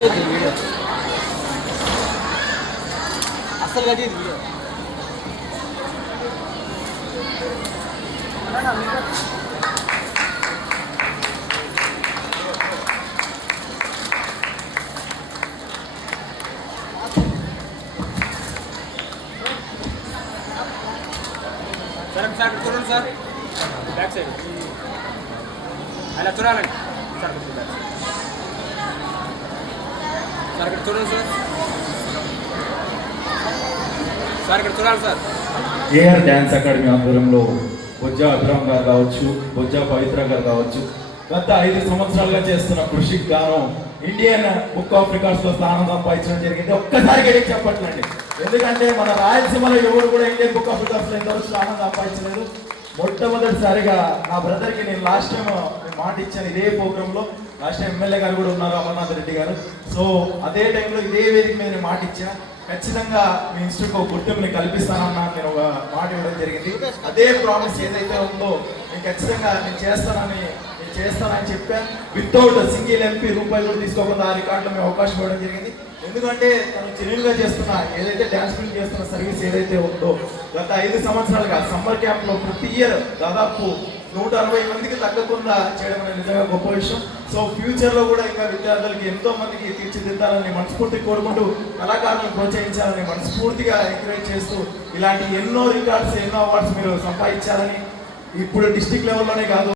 అసలు కట్టి sir sir చూడండి సార్ బ్యాక్ సైడ్ అలా చూడాలండి సార్ సార్ ఇక్కడ చూడండి సార్ సార్ ఇక్కడ చూడాలి సార్. ఏఆర్ డ్యాన్స్ అకాడమీ ఆధ్వర్యంలో బొజ్జా అభిరామ్ గారు కావచ్చు, బొజ్జా పవిత్ర గారు కావచ్చు, గత 5 సంవత్సరాలుగా చేస్తున్న కృషికి గాను ఇండియన్ బుక్ ఆఫ్ రికార్డ్స్ లో స్థానం సంపాదించడం జరిగింది. ఒక్కసారి గడికి చెప్పట్లండి, ఎందుకంటే మన రాయలసీమలో ఎవరు కూడా ఇండియన్ బుక్ ఆఫ్ రికార్డ్స్ లో ఇంతవరకు స్థానం సంపాదించలేదు. మొట్టమొదటిసారిగా నా బ్రదర్కి నేను లాస్ట్ టైం మాట ఇచ్చాను ఇదే ప్రోగ్రామ్ లో. లాస్ట్ టైం ఎమ్మెల్యే గారు కూడా ఉన్నారు, అమర్నాథ్ రెడ్డి గారు. సో అదే టైంలో ఇదే వేదిక మీద నేను మాట ఇచ్చిన, ఖచ్చితంగా మీ ఇన్స్టిట్యూట్ ఒక గుర్తింపుని కల్పిస్తానన్నా నేను ఒక మాట ఇవ్వడం జరిగింది. అదే ప్రామిస్ ఏదైతే ఉందో నేను ఖచ్చితంగా నేను చేస్తానని చెప్పాను. వితౌట్ సింగిల్ ఎంపీ రూపాయలు కూడా తీసుకోకుండా ఆ రికార్డులో మేము అవకాశం ఇవ్వడం జరిగింది. ఎందుకంటే తను జెన్యూన్గా చేస్తున్న ఏదైతే డ్యాన్స్ ఫీల్డ్ చేస్తున్న సర్వీస్ ఏదైతే ఉందో గత 5 సంవత్సరాలుగా సమ్మర్ క్యాంప్లో ప్రతి ఇయర్ దాదాపు 160 మందికి తగ్గకుండా చేయడం అనేది నిజంగా గొప్ప విషయం. సో ఫ్యూచర్లో కూడా ఇంకా విద్యార్థులకి ఎంతో మందికి తీర్చిదిద్దాలని మనస్ఫూర్తిగా కోరుకుంటూ కళాకారులను ప్రోత్సహించాలని మనస్ఫూర్తిగా ఎంకరేజ్ చేస్తూ ఇలాంటి ఎన్నో రికార్డ్స్ ఎన్నో అవార్డ్స్ మీరు సంపాదించాలని ఇప్పుడు డిస్ట్రిక్ట్ లెవెల్లోనే కాదు